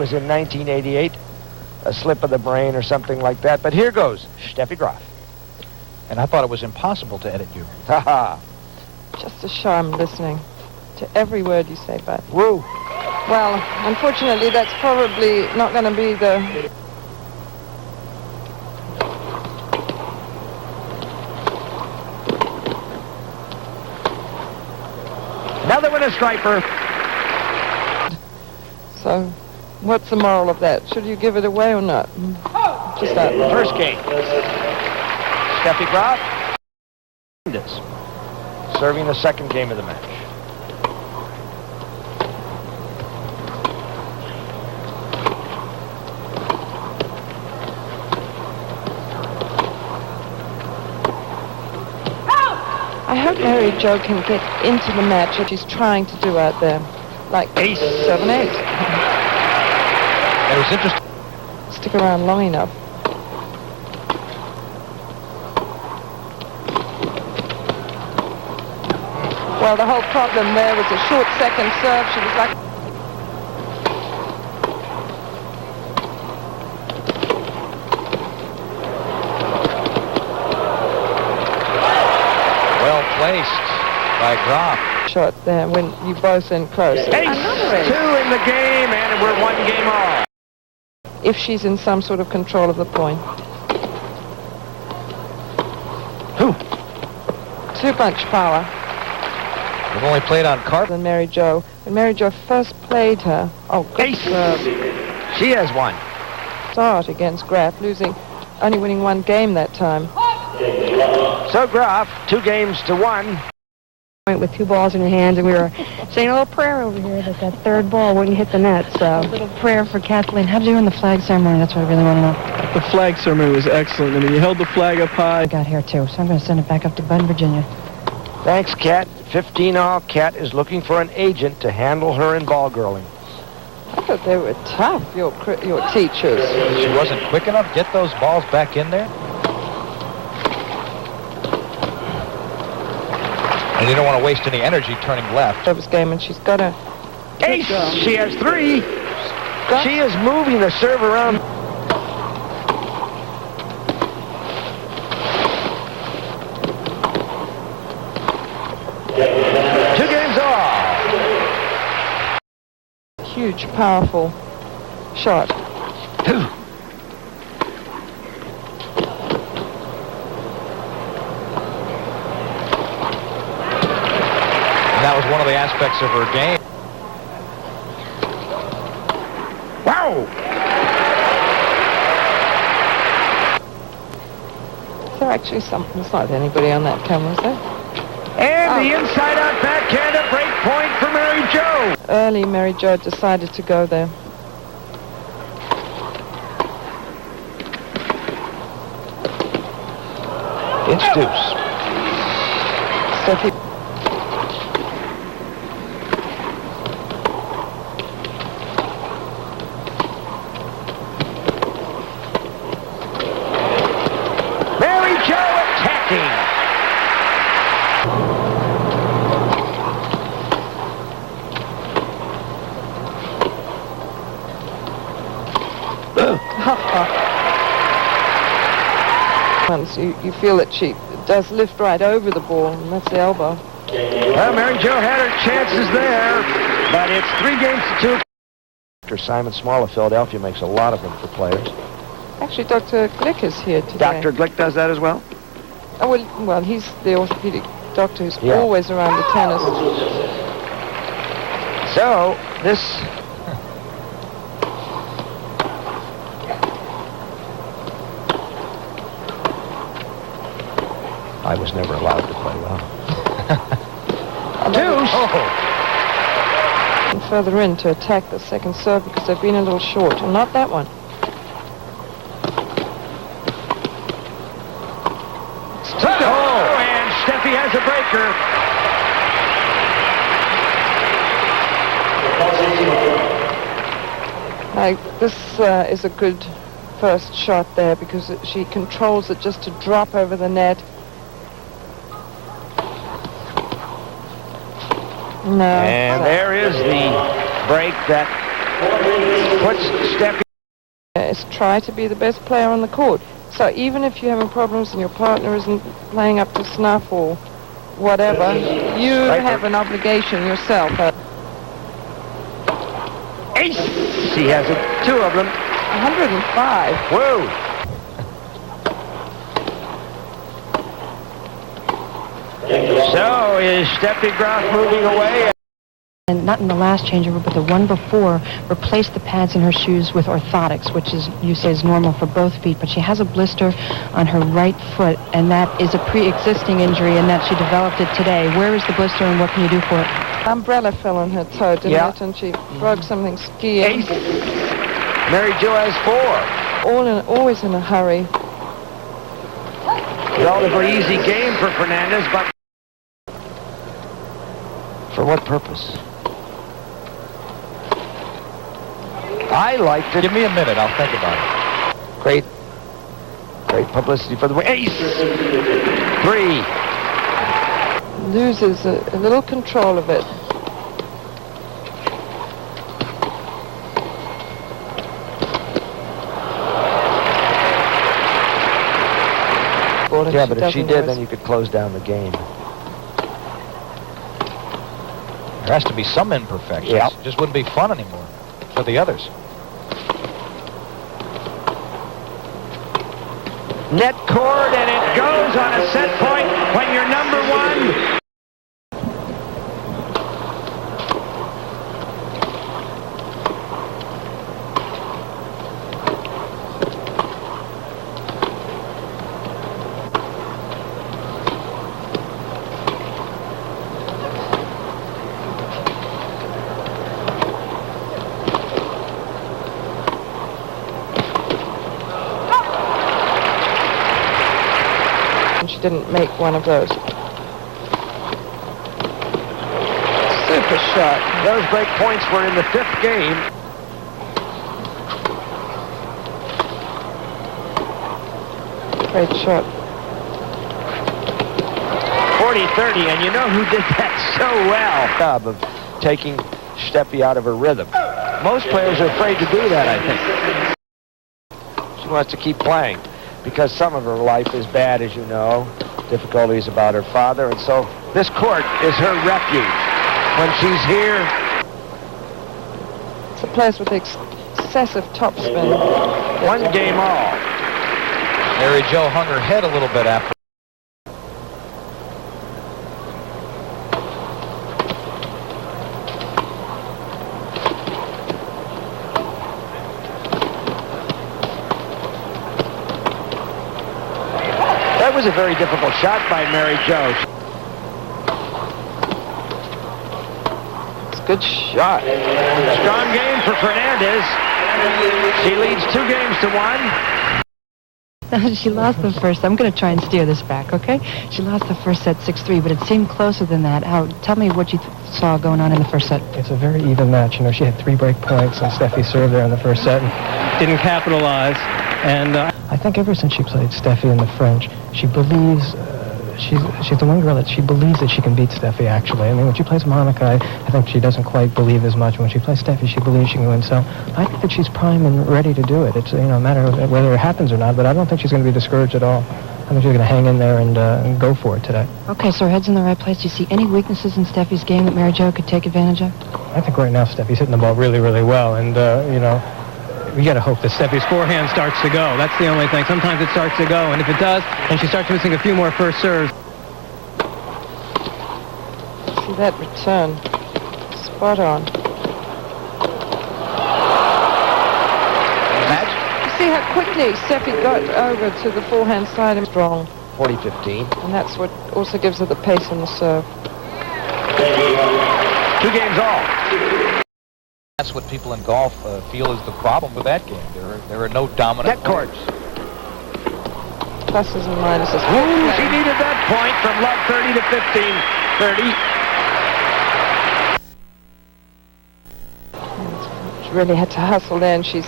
was in 1988, a slip of the brain or something like that. But here goes Steffi Graf. And I thought it was impossible to edit you. Ha-ha. Just a show. I'm listening to every word you say, Bud. Woo. Well, unfortunately, that's probably not going to be the... Another winner, striper. So, what's the moral of that? Should you give it away or not? Just that. First game. Steffi Graf. Fernandez serving the second game of the match. I hope Mary Jo can get into the match that she's trying to do out there. Like Ace. 7-8. It was interesting. Stick around long enough. Well, the whole problem there was a short second serve. She was like... Well placed by Graf. Shot there when you both in close. Ace. 2 in the game, and we're 1 game off. If she's in some sort of control of the point. Who? Too much power. We've only played on carpet. Than Mary Jo. When Mary Jo first played her, good Ace. She has 1. start against Graf, only winning 1 game that time. So Graf, 2 games to 1. With 2 balls in your hands, and we were saying a little prayer over here that that 3rd ball wouldn't hit the net. So a little prayer for Kathleen. How'd you do in the flag ceremony? That's what I really want to know. The flag ceremony was excellent. I mean, you held the flag up high. I got here too, so I'm going to send it back up to Bud, Virginia. Thanks, Kat. 15 all. Kat is looking for an agent to handle her in ball girling. I thought they were tough, your teachers. She wasn't quick enough to get those balls back in there. And you don't want to waste any energy turning left. Service game, and she's got a... Ace! She has 3. She is moving the serve around. Huge, powerful shot. And that was one of the aspects of her game. Wow! Is there actually something? There's not anybody on that camera, is there? And the inside-out backhand, a break point for Mary Jo. Early, Mary Jo decided to go there. Inch deuce. Steffi. Mary Jo attacking. You feel that she does lift right over the ball, and that's the elbow. Well, Mary Jo had her chances there, but it's 3 games to 2. Dr. Simon Small of Philadelphia makes a lot of them for players. Actually, Dr. Glick is here today. Dr. Glick does that as well? Oh, well, he's the orthopedic doctor who's always around the tennis. So, this... I was never allowed to play well. Deuce! And further in to attack the second serve because they've been a little short, and not that one. And Steffi has a breaker. This is a good first shot there because she controls it just to drop over the net. No. And there is the break that puts Steffi. Is try to be the best player on the court. So even if you're having problems and your partner isn't playing up to snuff or whatever, you have an obligation yourself. Ace! She has two of them. 105. Whoa! So is Steffi Graf moving away? And not in the last changeover, but the one before, replaced the pads in her shoes with orthotics, which is, you say, is normal for both feet. But she has a blister on her right foot, and that is a pre-existing injury, and that she developed it today. Where is the blister, and what can you do for it? Umbrella fell on her toe, didn't it? And she broke something skiing. Ace. Mary Jo has 4. Always in a hurry. Relatively easy game for Fernandez, but for what purpose? I liked it. Give me a minute. I'll think about it. Great publicity for the win. Ace! 3. Loses a little control of it. Yeah, but if she did, then you could close down the game. There has to be some imperfections. Yep. It just wouldn't be fun anymore for the others. Net cord, and it goes on a set point when you're number 1. She didn't make one of those. Super shot. Those break points were in the 5th game. Great shot. 40-30, and you know who did that so well? Job of taking Steffi out of her rhythm. Most players are afraid to do that, I think. She wants to keep playing because some of her life is bad, as you know. Difficulties about her father, and so this court is her refuge. When she's here, It's a place with excessive topspin. 1 game all. Mary Jo hung her head a little bit after. That was a very difficult shot by Mary Jo. It's a good shot. Strong game for Fernandez. She leads 2 games to 1. She lost the first. I'm going to try and steer this back, okay? She lost the first set 6-3, but it seemed closer than that. Tell me what you saw going on in the first set. It's a very even match. You know, she had 3 break points, and Steffi served there in the first set and didn't capitalize. And I think ever since she played Steffi in the French, she believes, she's the one girl that she believes that she can beat Steffi, actually. I mean, when she plays Monica, I think she doesn't quite believe as much. When she plays Steffi, she believes she can win. So I think that she's prime and ready to do it. It's, you know, a matter of whether it happens or not, but I don't think she's going to be discouraged at all. I think she's going to hang in there and go for it today. Okay, so her head's in the right place. Do you see any weaknesses in Steffi's game that Mary Jo could take advantage of? I think right now Steffi's hitting the ball really, really well, and, you know, we got to hope that Steffi's forehand starts to go. That's the only thing. Sometimes it starts to go, and if it does, and she starts missing a few more first serves. See that return. Spot on. Match You see how quickly Steffi got over to the forehand side and strong. 40-15. And that's what also gives her the pace on the serve. 2 games all. That's what people in golf feel is the problem with that game. There are no dominant Net cords. Pluses and minuses. Ooh, she needed that point from love 30 to 15, 30. She really had to hustle there, and she's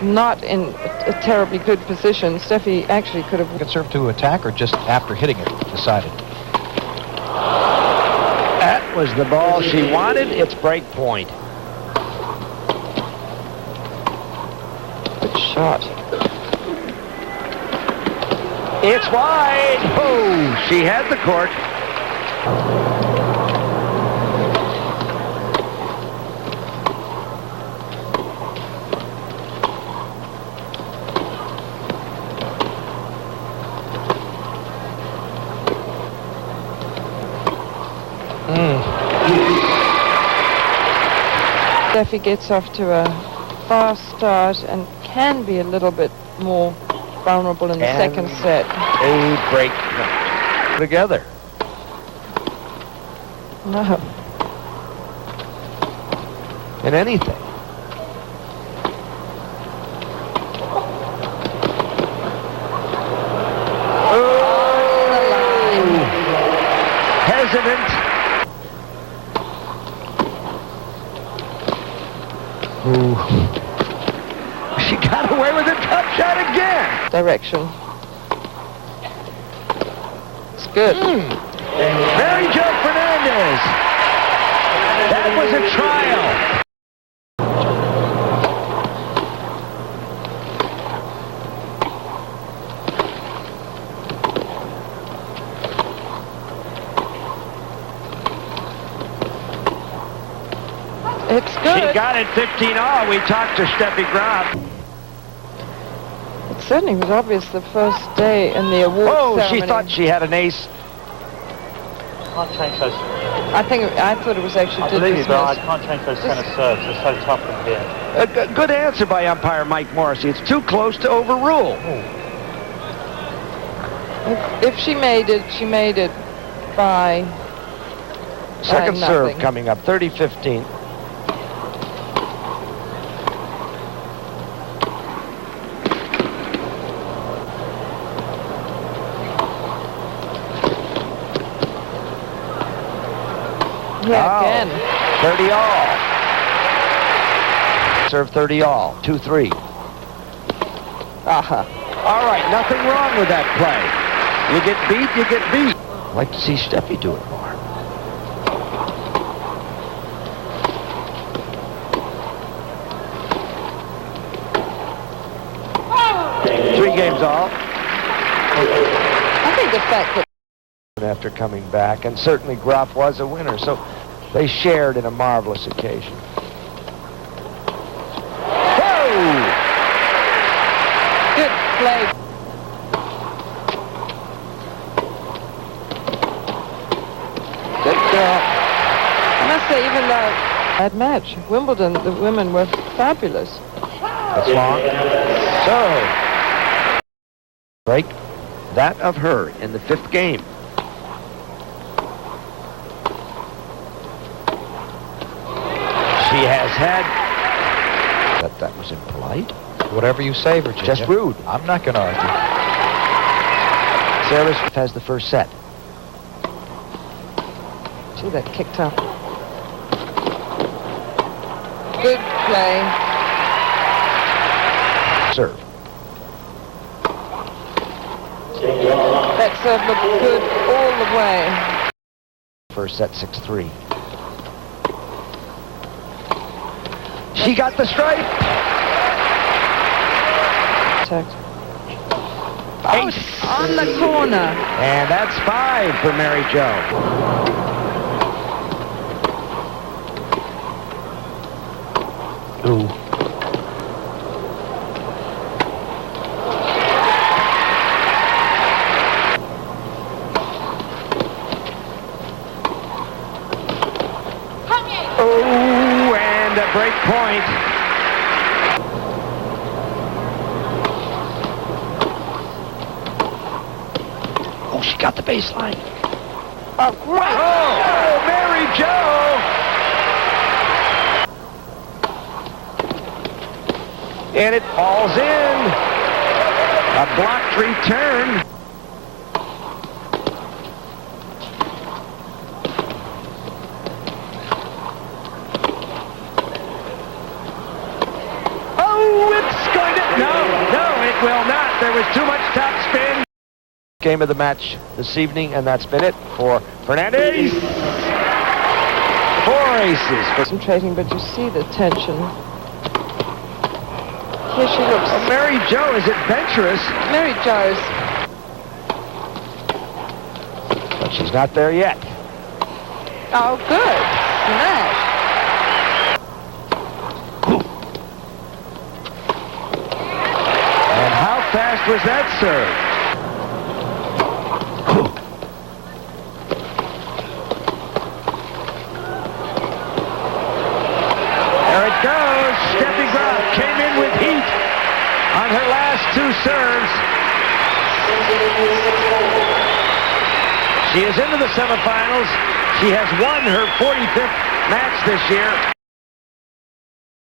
not in a terribly good position. Steffi actually could have... Could serve to attack or just after hitting it decided. That was the ball she wanted. It's break point. shot. It's wide. Oh, she had the court. Steffi gets off to a fast start and can be a little bit more vulnerable in the second set. A break together. No. In anything. Hesitant. Ooh. She got away with a tough shot again. Direction. It's good. Mary Jo Fernandez. That was a trial. It's good. She got it 15-all. We talked to Steffi Graf. It certainly was obvious the first day in the award ceremony. She thought she had an ace. Can't change those. I thought it was actually I believe you, but I can't change those tennis serves. They're so tough in here. A good answer by umpire Mike Morrissey. It's too close to overrule. If she made it by Second serve nothing. coming up, 30-15. Yeah, again. 30-all. Serve 30-all. 2-3. Aha. All right, nothing wrong with that play. You get beat, you get beat. I'd like to see Steffi do it more. Three games all. I think the fact that After coming back, and certainly Graf was a winner, so they shared in a marvelous occasion. Whoa! good play. Good girl. I must say, even though that match, Wimbledon, the women were fabulous. That's long. So, break that of her in the fifth game. She has had... That was impolite. Whatever you say, Virginia. Just rude. I'm not going to argue. Service has the first set. See that kicked up. Good play. Serve. That serve looked good all the way. First set, 6-3. She got the strike. Out on the corner. And that's 5 for Mary Jo. Ooh. Oh, and a break point. Oh, she got the baseline. Oh, great. Oh, Mary Jo. And it falls in. A blocked return. Oh, it's going to... No, it will not. There was too much top spin. Game of the match this evening, and that's been it for Fernandez. 4 aces. Concentrating, but you see the tension. Here she looks. Oh, Mary Jo is adventurous. Mary Jo's. But she's not there yet. Oh, good. Smash. And how fast was that serve? There it goes. Steffi Graf came in with heat on her last two serves. She is into the semifinals. She has won her 45th match this year.